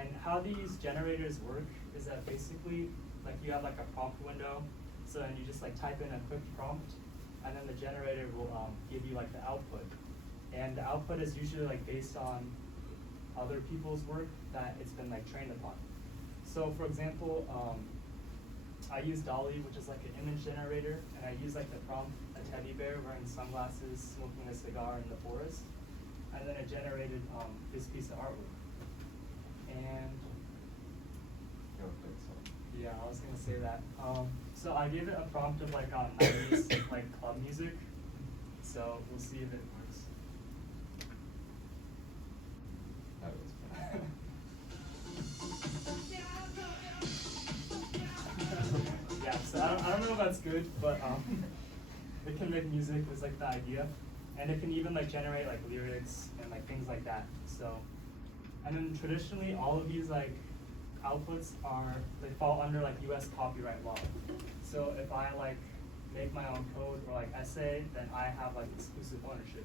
And how these generators work is that basically, like you have like a prompt window, so then you just like type in a quick prompt, and then the generator will give you like the output. And the output is usually like based on other people's work that it's been like trained upon. So for example, I use Dolly, which is like an image generator, and I use like the prompt, a teddy bear wearing sunglasses, smoking a cigar in the forest, and then it generated this piece of artwork. And yeah, I was gonna say that. So I gave it a prompt of like 90s like club music. So we'll see if it works. That was fun. Yeah, so I don't know if that's good, but it can make music is like the idea, and it can even like generate like lyrics and like things like that. So, and then traditionally all of these like outputs they fall under like U.S. copyright law. So if I like make my own code or like essay, then I have like exclusive ownership.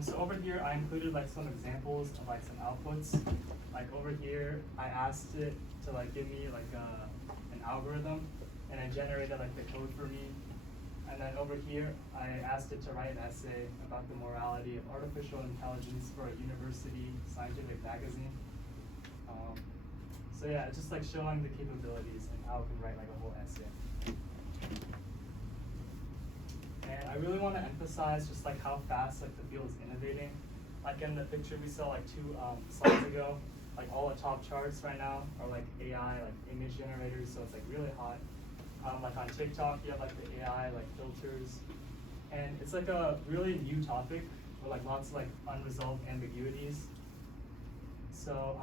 So over here I included like some examples of like some outputs. Like over here I asked it to like give me like an algorithm, and it generated like the code for me. And then over here I asked it to write an essay about the morality of artificial intelligence for a university scientific magazine. So yeah, it's just like showing the capabilities and how it can write like a whole essay. And I really want to emphasize just like how fast like the field is innovating. Like in the picture we saw like 2 slides ago, like all the top charts right now are like AI, like image generators, so it's like really hot. Like on TikTok, you have like the AI like filters, and it's like a really new topic with like lots of like unresolved ambiguities. So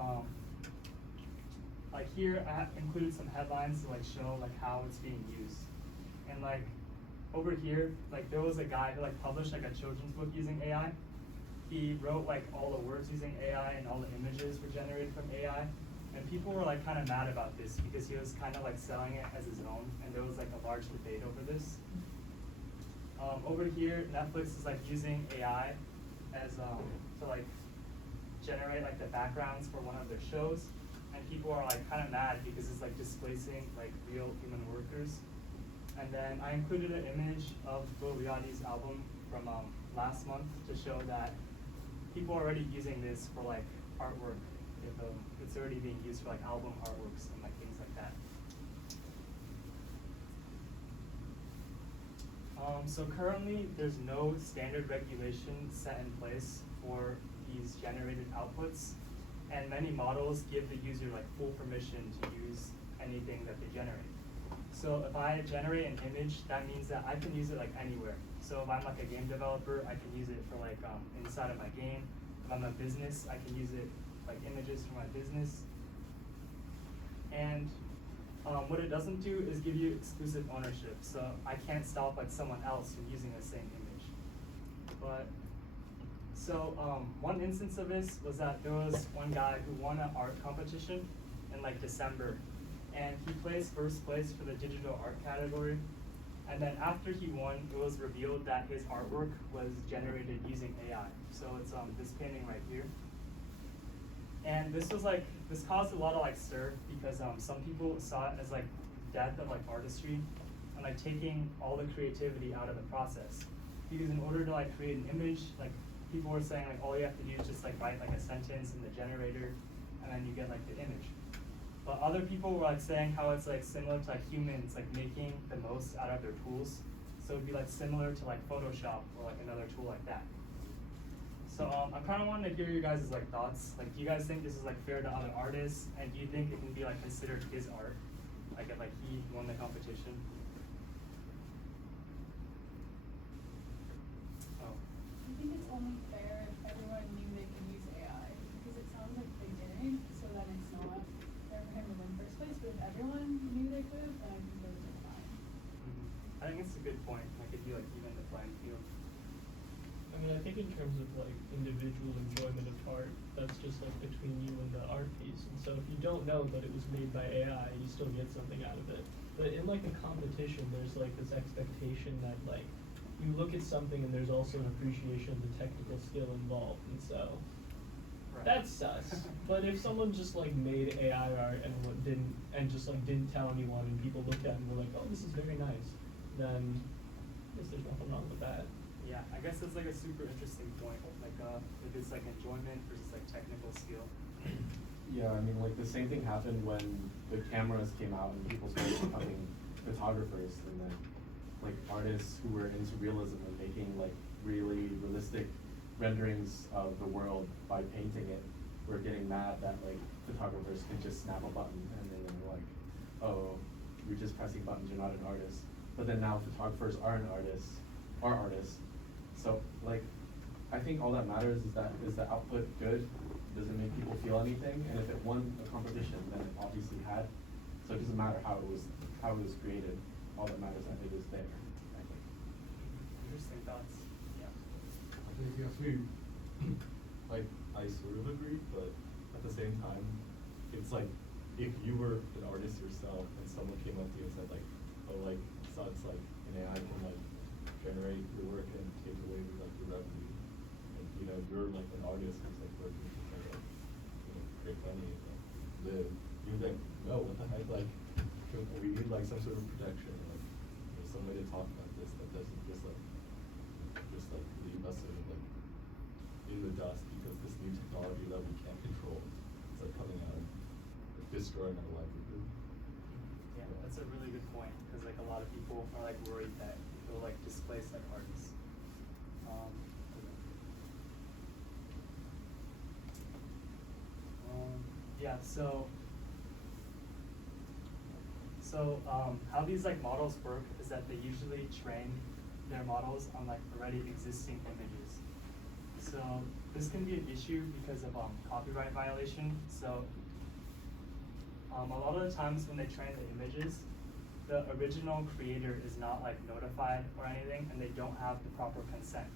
like here I have included some headlines to like show like how it's being used, and like over here like there was a guy who like published like a children's book using AI. He wrote like all the words using AI and all the images were generated from AI. And people were like kind of mad about this because he was kind of like selling it as his own, and there was like a large debate over this. Over here, Netflix is like using AI as to like generate like the backgrounds for one of their shows, and people are like kind of mad because it's like displacing like real human workers. And then I included an image of Lil Yachty's album from last month to show that people are already using this for like artwork. If it's already being used for like album artworks and like things like that. So currently there's no standard regulation set in place for these generated outputs, and many models give the user like full permission to use anything that they generate. So if I generate an image, that means that I can use it like anywhere. So if I'm like a game developer, I can use it for like inside of my game. If I'm a business, I can use it like images for my business. And what it doesn't do is give you exclusive ownership. So I can't stop like someone else from using the same image. But so one instance of this was that there was one guy who won an art competition in like December, and he placed first place for the digital art category. And then after he won, it was revealed that his artwork was generated using AI. So it's this painting right here. And this caused a lot of like stir because some people saw it as like death of like artistry and like taking all the creativity out of the process. Because in order to like create an image, like people were saying like all you have to do is just like write like a sentence in the generator, and then you get like the image. But other people were like saying how it's like similar to like humans like making the most out of their tools. So it'd be like similar to like Photoshop or like another tool like that. So I kind of wanted to hear your guys' like thoughts. Like, do you guys think this is like fair to other artists, and do you think it can be like considered his art, like if like he won the competition? Oh. I think it's only fair if everyone knew they could use AI, because it sounds like they didn't, so then it's not fair for him to win first place. But if everyone knew they could, then I think those are fine. I think it's a good point. Like, it'd be like even the playing field. I mean, I think in terms of like individual enjoyment of art, that's just like between you and the art piece. And so if you don't know that it was made by AI, you still get something out of it. But in like a competition, there's like this expectation that like you look at something and there's also an appreciation of the technical skill involved. And so Right. That's sus. But if someone just like made AI art and didn't tell anyone, and people looked at it and were like, oh, this is very nice, then I guess there's nothing wrong with that. Yeah, I guess it's like a super interesting point. Like, if it's like enjoyment versus like technical skill. Yeah, I mean, like the same thing happened when the cameras came out and people started becoming photographers, and then like artists who were into realism and making like really realistic renderings of the world by painting it were getting mad that like photographers could just snap a button, and then they're like, oh, you're just pressing buttons, you're not an artist. But then now photographers are artists. So like, I think all that matters is the output good? Does it make people feel anything? And if it won a competition, then it obviously had. So it doesn't matter how it was created. All that matters is that it is there, I think. Interesting thoughts. Yeah. I think you have to, like, I sort of agree, but at the same time, it's like, if you were an artist yourself and someone came up to you and said like, oh, like, so it's like an AI can like generate your work and take away like your revenue, and you know you're like an artist who's like working to try to create money and like live. You're like, no, what the heck? Like, we need like some sort of protection. Like, there's some way to talk about this that doesn't just leave us like in the dust because this new technology that we can't control is like coming out and destroying our livelihood. Yeah, that's a really good point, because like a lot of people are like worried that they'll like displace like artists. Yeah, how these like models work is that they usually train their models on like already existing images. So this can be an issue because of copyright violation. So a lot of the times when they train the images, the original creator is not like notified or anything, and they don't have the proper consent.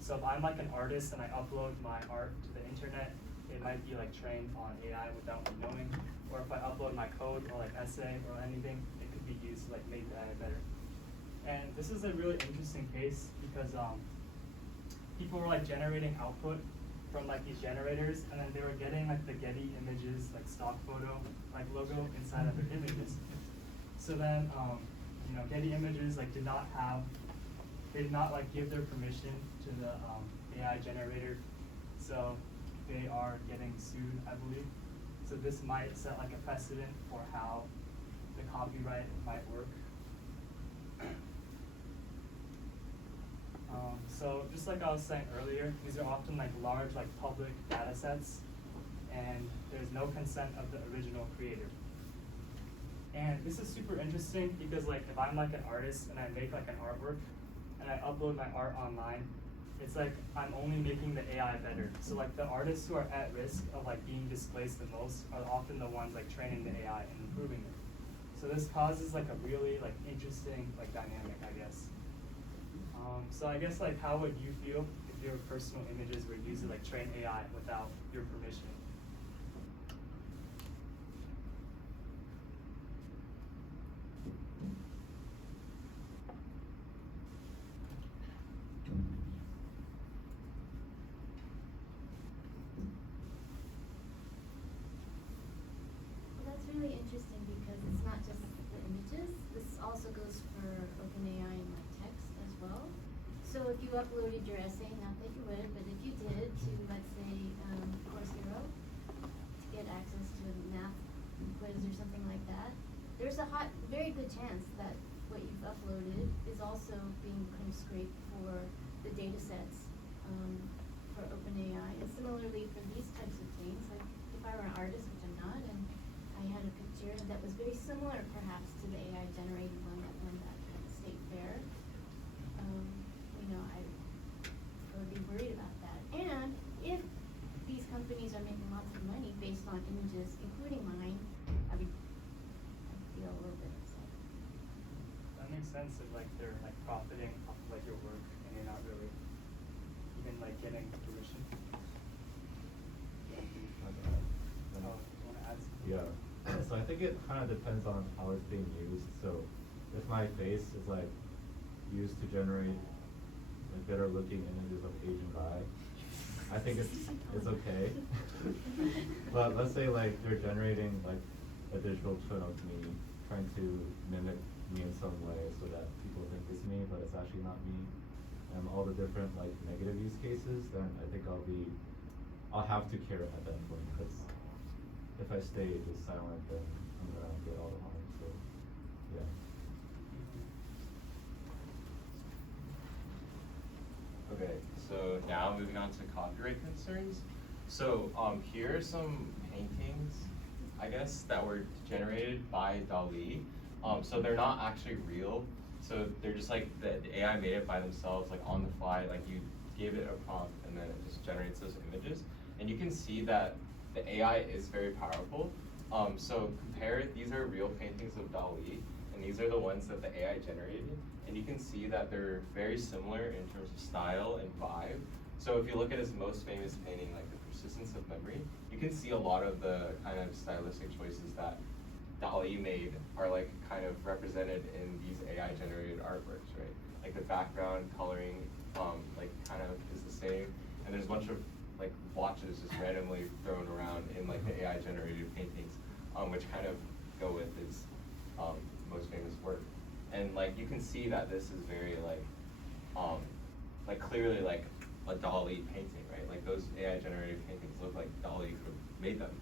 So if I'm like an artist and I upload my art to the internet, it might be like trained on AI without me knowing. Or if I upload my code or like essay or anything, it could be used to like make the AI better. And this is a really interesting case because people were like generating output from like these generators, and then they were getting like the Getty Images like stock photo like logo inside of their images. So then Getty Images like did not like give their permission to the AI generator, so they are getting sued, I believe. So this might set like a precedent for how the copyright might work. So just like I was saying earlier, these are often like large like public data sets, and there's no consent of the original creator. And this is super interesting because like if I'm like an artist and I make like an artwork and I upload my art online, it's like I'm only making the AI better. So like the artists who are at risk of like being displaced the most are often the ones like training the AI and improving it. So this causes like a really like interesting like dynamic, I guess. So I guess like how would you feel if your personal images were used to like train AI without your permission? Well, that's really interesting because it's not just the images. This also goes for OpenAI and like text as well. So if you uploaded your essay, not that you would, but if you did to, let's say, Course Hero, to get access to a math quiz or something like that, there's a very good chance that what you've uploaded is also being kind of scraped for the data sets for OpenAI. And similarly for these types of things, like if I were an artist, which I'm not, and I had a picture that was very similar perhaps to the AI generated one that won that state fair, I would be worried about that. And if these companies are making lots of money based on images, including mine, I'd feel a little bit upset. That makes sense if like they're like profiting off of like your work and you're not really even like getting permission. Oh, you want to add something? Yeah. So I think it kind of depends on how it's being used. So if my face is like used to generate like better looking images of Asian guy, I I think it's okay. But let's say like they're generating like a digital twin of me, trying to mimic me in some way so that people think it's me, but it's actually not me. And all the different like negative use cases, then I think I'll have to care at that point, because if I stay just silent, then I'm gonna get all the harm. So yeah. Okay, so now moving on to copyright concerns. So here are some paintings, I guess, that were generated by DALL-E. So they're not actually real. So they're just like the AI made it by themselves, like on the fly. Like you gave it a prompt and then it just generates those images. And you can see that the AI is very powerful. So compare, these are real paintings of DALL-E, and these are the ones that the AI generated. And you can see that they're very similar in terms of style and vibe. So if you look at his most famous painting, like The Persistence of Memory, you can see a lot of the kind of stylistic choices that DALL-E made are like kind of represented in these AI generated artworks, right? Like the background coloring, like kind of is the same. And there's a bunch of like watches just randomly thrown around in like the AI generated paintings, which kind of go with his most famous work. And like you can see that this is very like clearly like a DALL-E painting, right? Like those AI generated paintings look like DALL-E could have made them.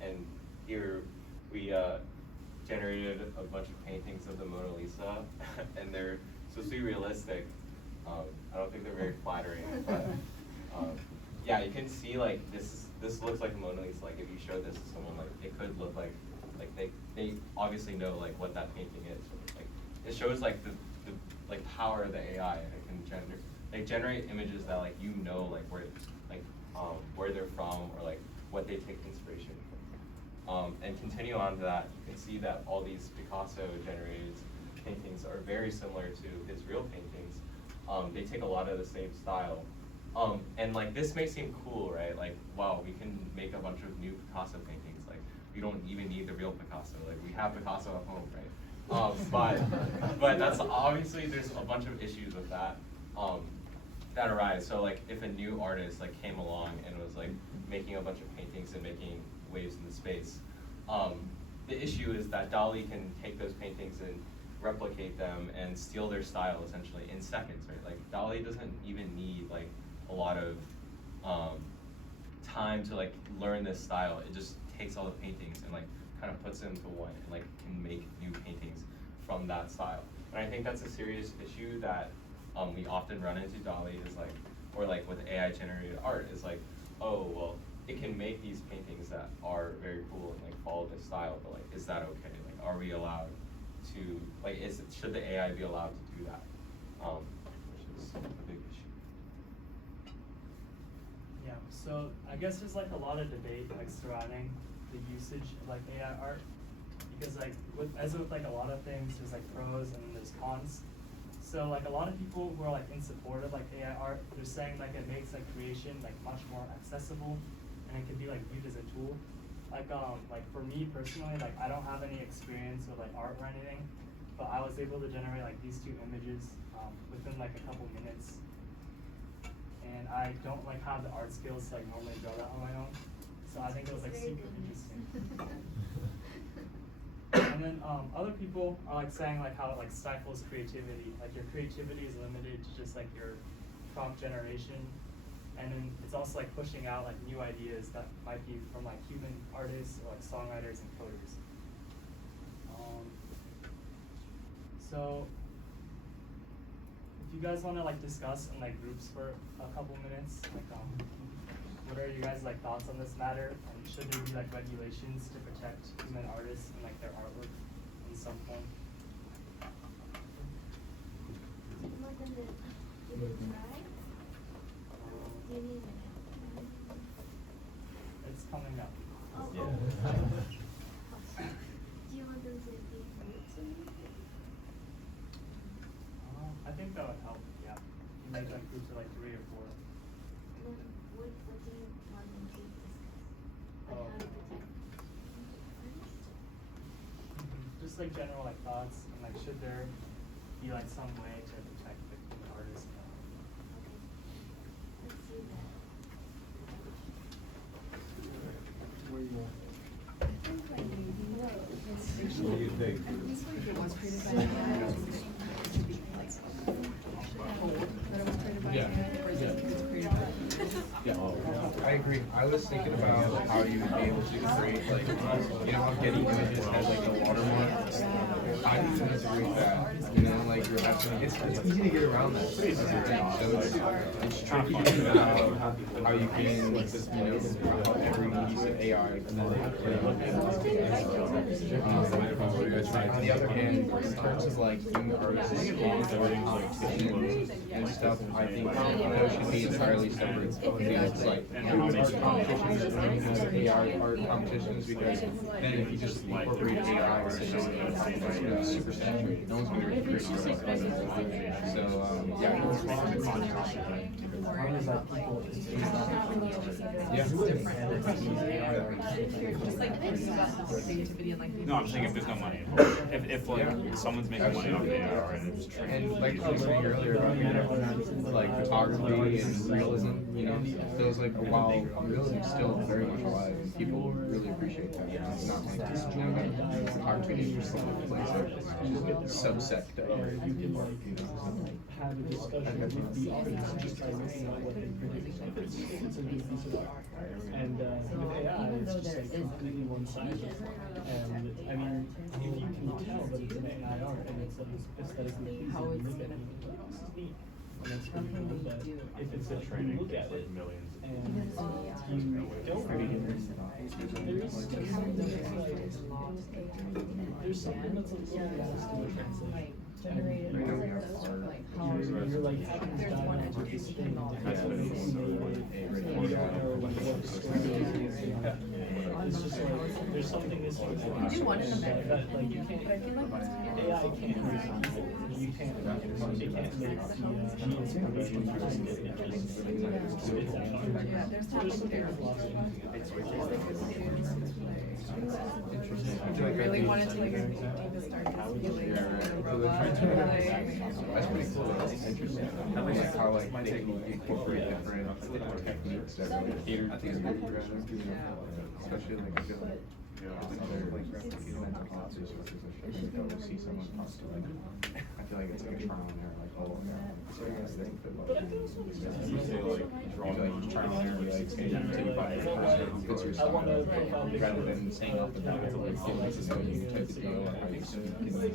And here we generated a bunch of paintings of the Mona Lisa, and they're supposed to be realistic. I don't think they're very flattering, but yeah, you can see like this looks like a Mona Lisa. Like if you show this to someone, like it could look like they obviously know like what that painting is. Like it shows like the like power of the AI. It can generate images that like you know like where they're from, or like what they take inspiration from. And continue on to that, you can see that all these Picasso generated paintings are very similar to his real paintings. They take a lot of the same style. And like this may seem cool, right? Like, wow, we can make a bunch of new Picasso paintings. Like, we don't even need the real Picasso. Like, we have Picasso at home, right? But that's obviously there's a bunch of issues with that that arise. So like, if a new artist like came along and was like making a bunch of paintings and making waves in the space, the issue is that DALL-E can take those paintings and replicate them and steal their style essentially in seconds, right? Like DALL-E doesn't even need like a lot of time to like learn this style. It just takes all the paintings and like kind of puts them into one and like can make new paintings from that style. And I think that's a serious issue that we often run into DALL-E is like, or like with AI generated art is like, oh, well, it can make these paintings that are very cool and like follow this style, but like, is that okay? Like, are we allowed to, like, should the AI be allowed to do that? Which is a big issue. Yeah, so I guess there's like a lot of debate like surrounding the usage of like AI art, because like as with like a lot of things, there's like pros and there's cons. So like a lot of people who are like in support of like AI art, they're saying like it makes like creation like much more accessible, and it can be like viewed as a tool. Like for me personally, like I don't have any experience with like art or anything, but I was able to generate like these two images within like a couple minutes. And I don't like have the art skills to like normally draw that on my own. So I think it was like super interesting. And then other people are like saying like how it like stifles creativity. Like your creativity is limited to just like your prompt generation. And then it's also like pushing out like new ideas that might be from like human artists or like songwriters and coders. So if you guys want to like discuss in like groups for a couple minutes, like what are you guys like thoughts on this matter? And should there be like regulations to protect human artists and like their artwork in some point? More than the try? Do you need It's coming up. Oh, Yeah. Do you want them to be in groups or anything? I think that would help, yeah. You make like groups of like 3 or 4. And then what do you want them to discuss? Like Oh. how to protect artists? Just like general like thoughts, and like should there be like some way to protect the human artist? Okay. Let's do that. big. Yeah. Yeah. I agree. I was thinking about how you would be able to create, like, you know how getting images has like a watermark? How do you integrate that? And then like you're actually, it's easy to get around that. So it's tricky to figure out how you can, like, this, you know, every piece of AI and then on the other hand, in terms of like human artists and competitions and stuff, I think those should be entirely separate fields, like art competitions and AI art competitions, because then if you just incorporate AI, it's just super saturated. No one's gonna be able to create art. So yeah, it's One is that people yeah. No, I'm saying if there's no money. If like someone's making money off AR and it's training. And like I was saying earlier about, you know, like photography and realism, you know, feels like while realism is still very much alive, and people really appreciate that. It's not like this, you know, that cartoon is just like a subsect of it. You can like have a discussion with the audience just by looking at what they predict if it's a good piece of art. And with AI, it's just like completely one-sided. And I mean, if you can tell that it's an AI art and it's like aesthetically pleasing, you look at it and you go, oh, this is neat. And that's pretty cool. But if it's a you look at it and you don't read it, there's just something that's like, there's something that's a little lost in the translation. You're like having this dialogue with this thing that's what makes you you don't know what the story is. It's just like there's something missing. That like you can't AI can't make people. You can't it can't make the inspiration behind it. It just spits out art. There's something that's lost in it. Interesting. I Do feel you like really that'd want it to like be- your deepest, darkest feelings Yeah, for a right. robot? That's pretty cool. That's interesting. I like how like they can incorporate different techniques that really cater to the especially like I feel like other like mental health resources or shit. Like go see someone talk to like I feel like it's like a trial and error, like oh yeah. So I guess they can fit But I can also understand you say like trial and error, like say you find a person who fits your style rather than saying off the bat like oh this is how you type of deal or how you can respond. I feel like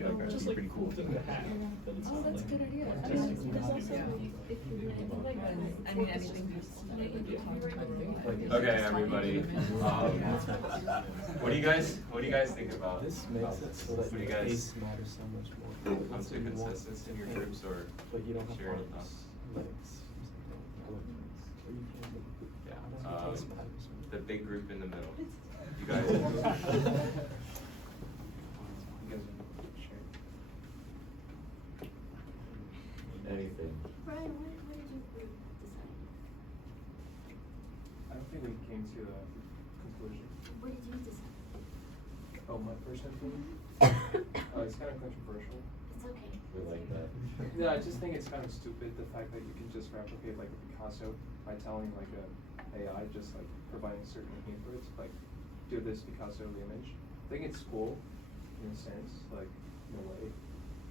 that'd be pretty cool. thing to have. But it's Oh, not that's a like good idea. artistically There's not also, good. I mean, anything Okay, everybody. What do you guys think about This makes it so that what do you your guys face matters so much more. come to consensus in your groups or But you don't have share any thoughts? arms, legs, or something. Or you can't Yeah. your face matters. The big group in the middle. You guys. You guys share. Anything. Brian, what did your group decide? I don't think we came to a conclusion. What did you decide? Oh, my first opinion? It's kind of controversial. It's okay. We like that. No, I just think it's kind of stupid, the fact that you can just replicate like a Picasso by telling like a AI, just like providing certain inputs, like do this Picasso image. I think it's cool in a sense, like in a way.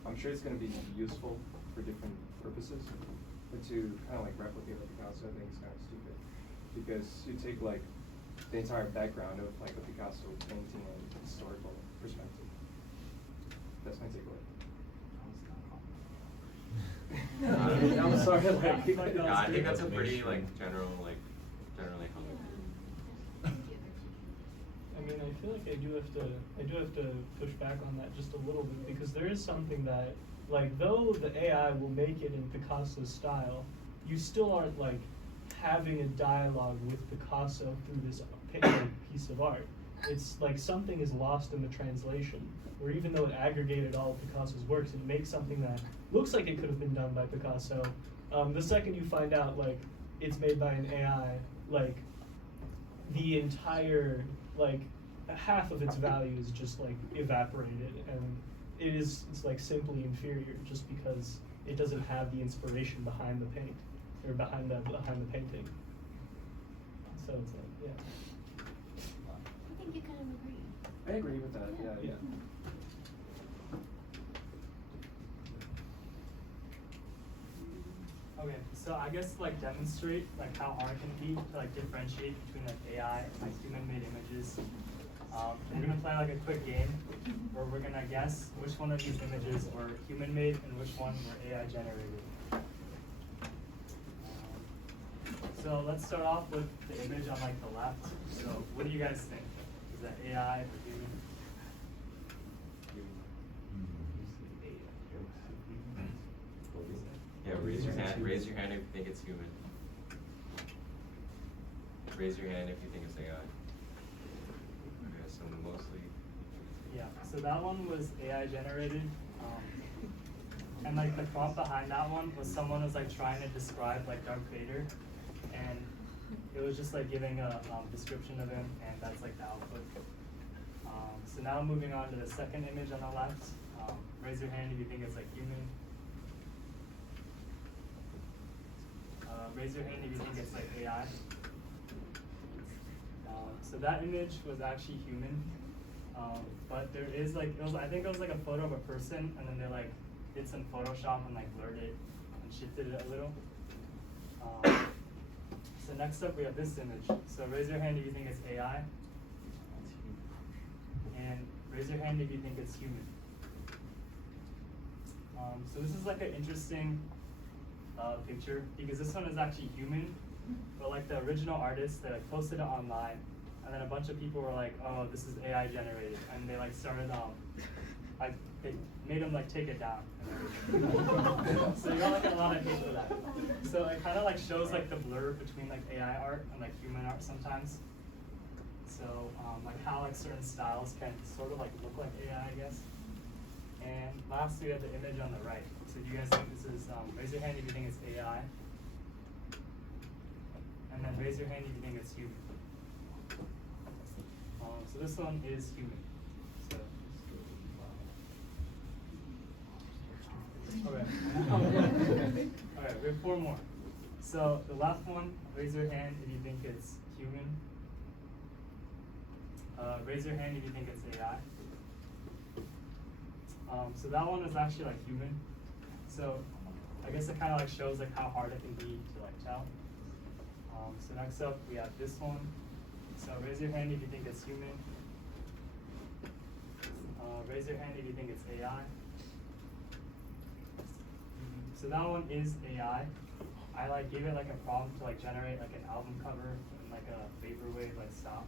I'm sure it's gonna be useful for different purposes, but to kind of like replicate a Picasso, I think it's kind of stupid. Because you take like the entire background of like a Picasso painting and historical perspective. That's my takeaway. I'm sorry, like. Yeah, I think that's a pretty like generally hung. I mean, I feel like I do have to push back on that just a little bit, because there is something that, like, though the AI will make it in Picasso's style, you still aren't like having a dialogue with Picasso through this piece of art. It's like something is lost in the translation, where even though it aggregated all of Picasso's works, it makes something that looks like it could have been done by Picasso. The second you find out like it's made by an AI, like the entire like half of its value is just like evaporated, and it's like simply inferior just because it doesn't have the inspiration behind the paint or behind the painting. So it's like, yeah. I think you kind of agree. I agree with that, yeah. Yeah. Okay, so I guess to like demonstrate like how hard it can be to like differentiate between like AI and like human-made images. We're gonna play like a quick game where we're gonna guess which one of these images were human-made and which one were AI generated. So let's start off with the image on like the left. So what do you guys think? Is that AI or human? Yeah, raise your hand. Raise your hand if you think it's human. Raise your hand if you think it's AI. Okay, so mostly. Yeah, so that one was AI generated. And like the prompt behind that one was someone was like trying to describe like Darth Vader, and it was just like giving a description of him, and that's like the output. So now moving on to the second image on the left. Raise your hand if you think it's like human. Raise your hand if you think it's like AI. So that image was actually human, but there is like I think it was like a photo of a person, and then they like did some Photoshop and like blurred it and shifted it a little. So next up we have this image. So raise your hand if you think it's AI, and raise your hand if you think it's human. So this is like an interesting picture because this one is actually human, but like the original artist, they like posted it online, and then a bunch of people were like, "Oh, this is AI generated," and they like started like they made them like take it down. So you got like a lot of hate for that. So it kind of like shows like the blur between like AI art and like human art sometimes. So like how like certain styles can sort of like look like AI, I guess. And lastly, we have the image on the right. So do you guys think this is, raise your hand if you think it's AI. And then raise your hand if you think it's human. So this one is human. So. Okay. Alright, we have 4 more. So the last one, raise your hand if you think it's human. Raise your hand if you think it's AI. So that one is actually like human. So I guess it kind of like shows like how hard it can be to like tell. So next up we have this one. So raise your hand if you think it's human. Raise your hand if you think it's AI. So that one is AI. I like gave it like a prompt to like generate like an album cover in like a vaporwave like style.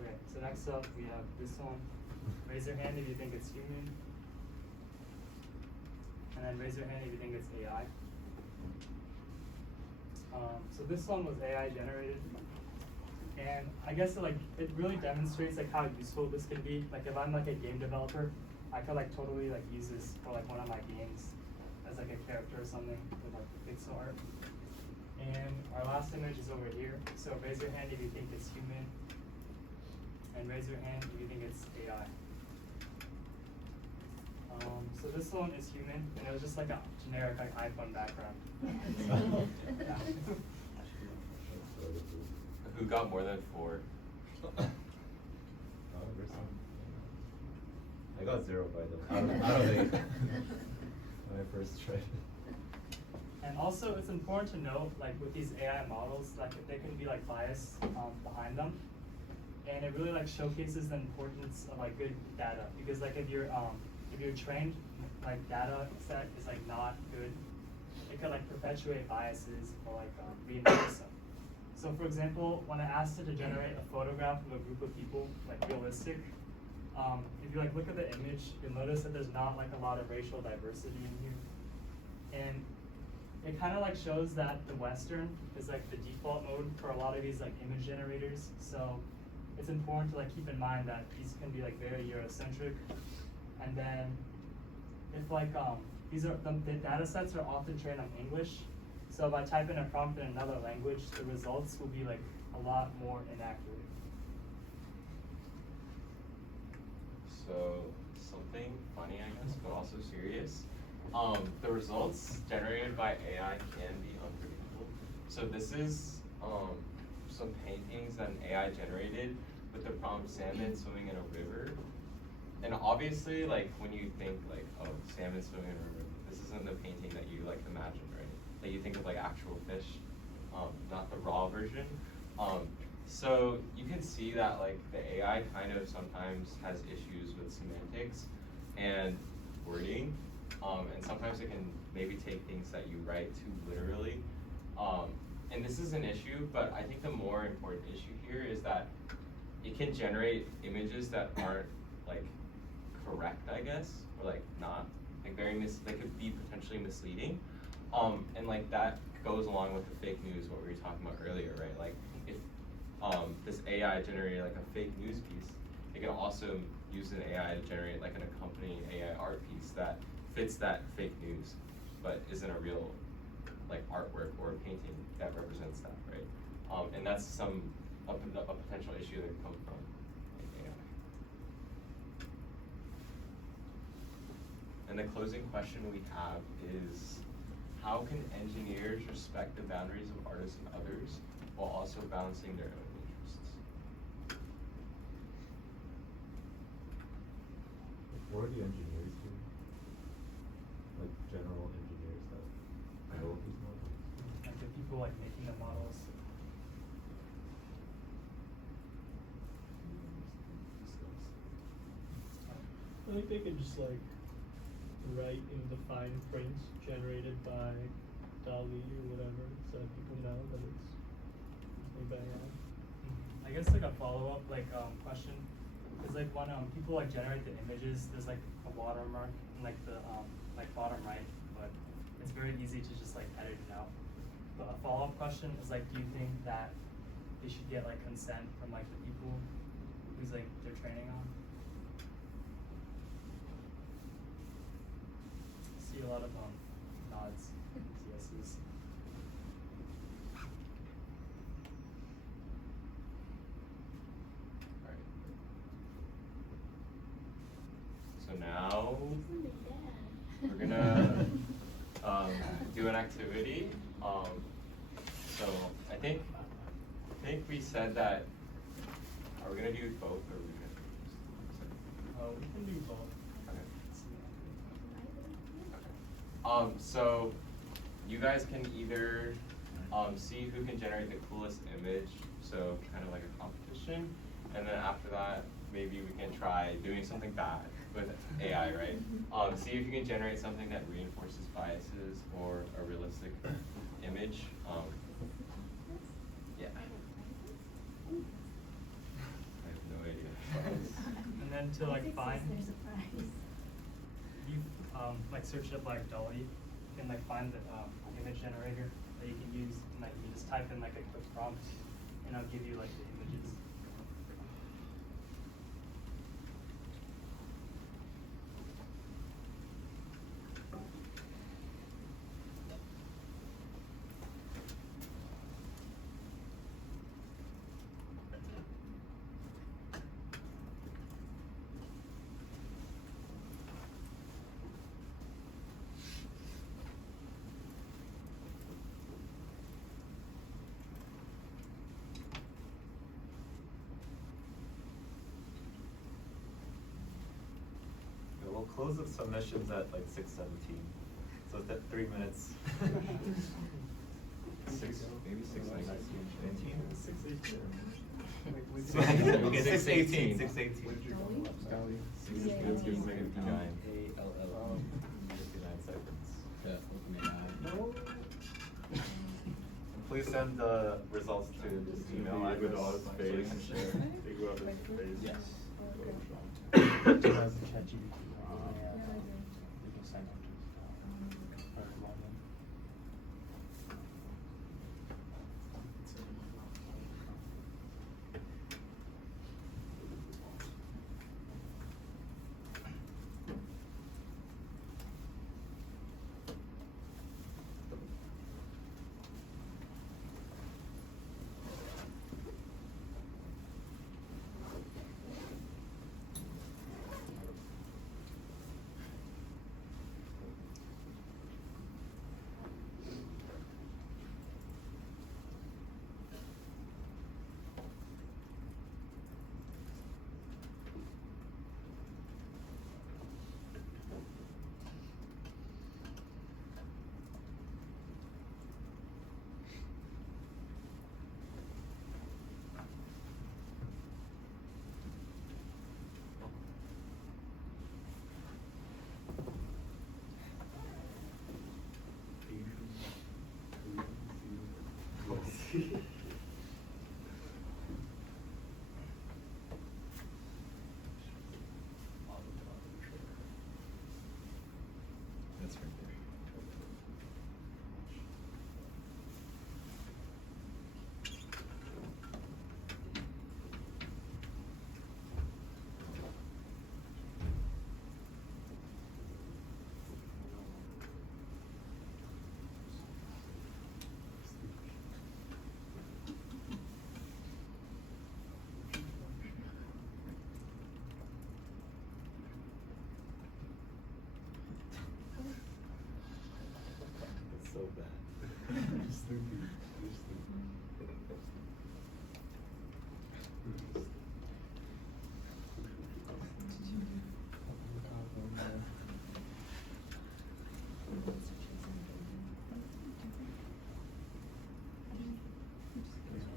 Okay, so next up we have this one. Raise your hand if you think it's human. And then raise your hand if you think it's AI. So this one was AI generated. And I guess it really demonstrates like how useful this can be. Like if I'm like a game developer, I could like totally like use this for like one of my games as like a character or something with like pixel art. And our last image is over here. So raise your hand if you think it's human. And raise your hand if you think it's AI. So this one is human, and it was just like a generic like iPhone background. Yeah. Who got more than 4? I got 0 by the way. Out of 8 when I first tried. And also, it's important to note, like with these AI models, like there can be like bias behind them, and it really like showcases the importance of like good data. Because like if your trained like data set is like not good, it could like perpetuate biases or like reinforce them. So for example, when I asked it to generate a photograph of a group of people, like realistic, if you like look at the image, you'll notice that there's not like a lot of racial diversity in here. And it kind of like shows that the Western is like the default mode for a lot of these like image generators. So it's important to like keep in mind that these can be like very Eurocentric. And then if like these are the data sets are often trained on English. So if I type in a prompt in another language, the results will be like a lot more inaccurate. So something funny, I guess, but also serious. The results generated by AI can be unpredictable. So this is some paintings that an AI generated with the prompt salmon swimming in a river. And obviously, like when you think like, oh, salmon swimming in a river, this isn't the painting that you like imagine, right? Like you think of like actual fish, not the raw version. So you can see that like the AI kind of sometimes has issues with semantics and wording, and sometimes it can maybe take things that you write too literally. And this is an issue, but I think the more important issue here is that it can generate images that aren't like correct, I guess, or like not like they could be potentially misleading, and like that goes along with the fake news, what we were talking about earlier, right? Like if this AI generated like a fake news piece, it can also use an AI to generate like an accompanying AI art piece that fits that fake news, but isn't a real like artwork or a painting that represents that, right? And that's a potential issue that could come from like, AI. And the closing question we have is, how can engineers respect the boundaries of artists and others while also balancing their own interests? What are the engineers do? Like general engineers that build these models? Like the people like making the models. I think they could just like write in the fine print generated by DALL-E or whatever, so that people know that it's made by AI. I guess like a follow-up question is like when people like generate the images, there's like a watermark in like the like bottom right, but it's very easy to just like edit it out. But a follow-up question is like, do you think that they should get like consent from like the people who's like they're training on? See a lot of nods, yeses. Alright. So now we're gonna do an activity. So I think we said that. Are we gonna do both, or are we gonna do just? We can do both. Okay. So you guys can either see who can generate the coolest image, so kind of like a competition, and then after that, maybe we can try doing something bad with AI, right? See if you can generate something that reinforces biases or a realistic image. Yeah. I have no idea. And then to like find, you like search up like DALL-E, you can like find the image generator that you can use, and like you can just type in like a quick prompt, and it'll give you like the images. We'll close the submissions at like 6:17. So it's at 3 minutes. Maybe 6:19. 6:18. Okay, 6:18. 6:18. Let's give 59. 59 seconds. Yeah, No. Please send the results to this email address so we can share. Yes. so bad. You're stupid. You're stupid.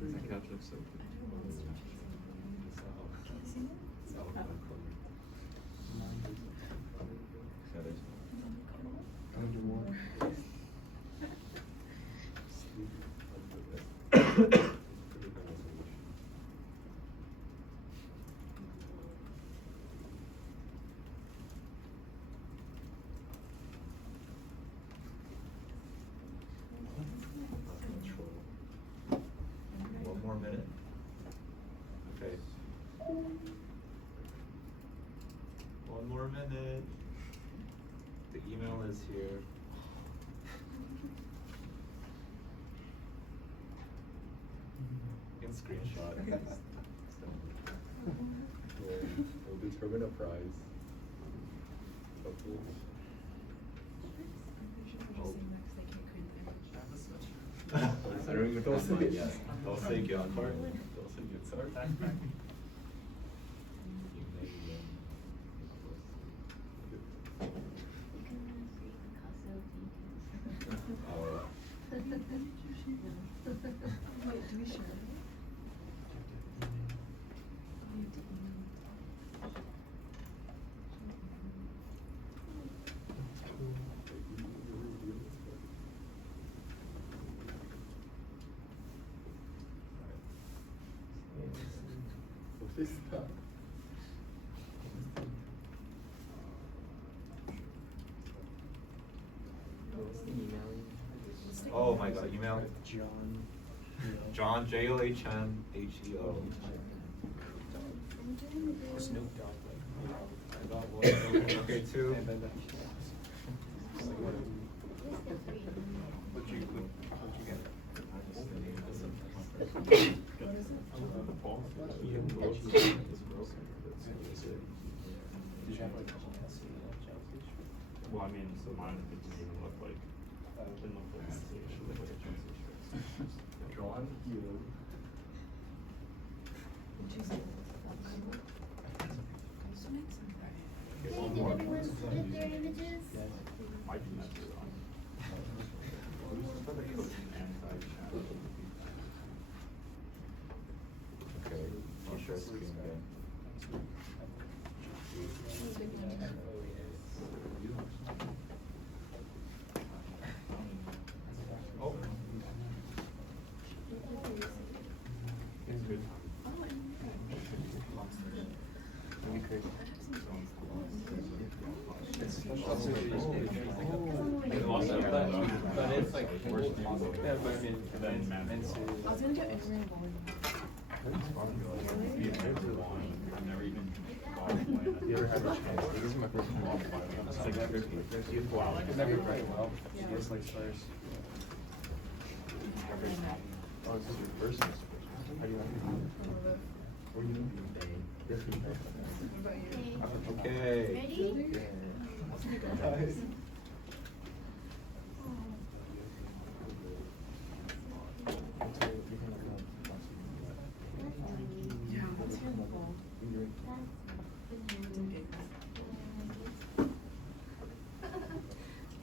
That couch looks so good. One more minute. Okay. One more minute. The email is here. You can screenshot. We'll determine a prize. Hopefully. I don't even have mine yet. Don't say get on card. Don't say get started. Wait, do we share it? What is that? Oh my god, email? John, John, Snoop Dogg. Okay, two. What'd you get? Did you have like Chelsea? Well, I mean, so mine didn't even look like, didn't look like Chelsea, it should look like a Chelsea shirt. John Hugh. Okay, did everyone split their images? Might be not too long. Okay, I'll share screen again. Oh. It's good. But it's like worse than yeah, but I mean, men's I was gonna get Instagram volume. I've never even gone away. You ever had a chance? This is my first time. It's like never never played well. She just like stars. Oh, this is your first semester. How do you like it? What do you Okay. Okay. Ready? Guys. Yeah, that's terrible.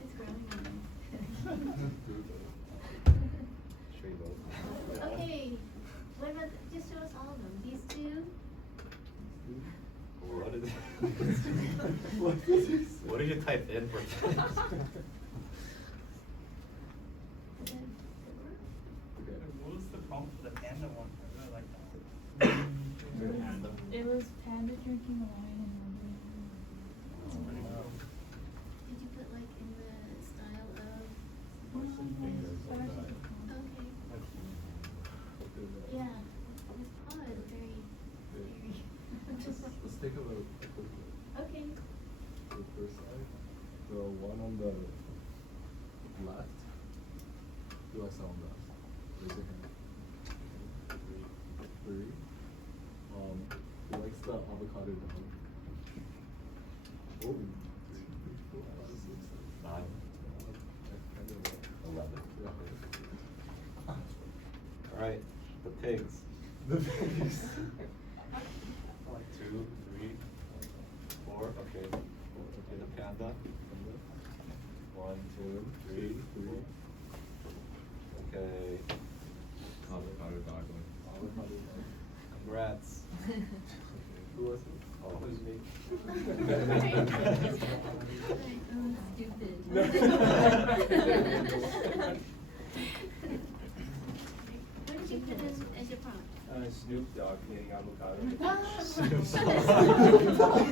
It's growing on me. Okay, what about, just show us all of them, these two? What is it? What did you type in for this? Does it work? What was the prompt for the panda one? I really like that one. It was panda drinking wine and wondering. Did you put like in the style of? Fingers. Okay. Yeah, this paw is very, very. Let's take a quick look. Okay. The first side, the one on the left. Who I saw on the left? Raise your hand. Three. Who likes the avocado dog? Oh. 9. 11. Alright, the pigs. The pigs. Like 2, 3, 4, okay. Okay, the panda. 1, 2, 3, 4. Okay. Avocado dog. Avocado. Congrats. Who was it? Oh, It was me. What did you put in as your prompt? Snoop Dogg eating avocado. Ah. Snoop Dogg.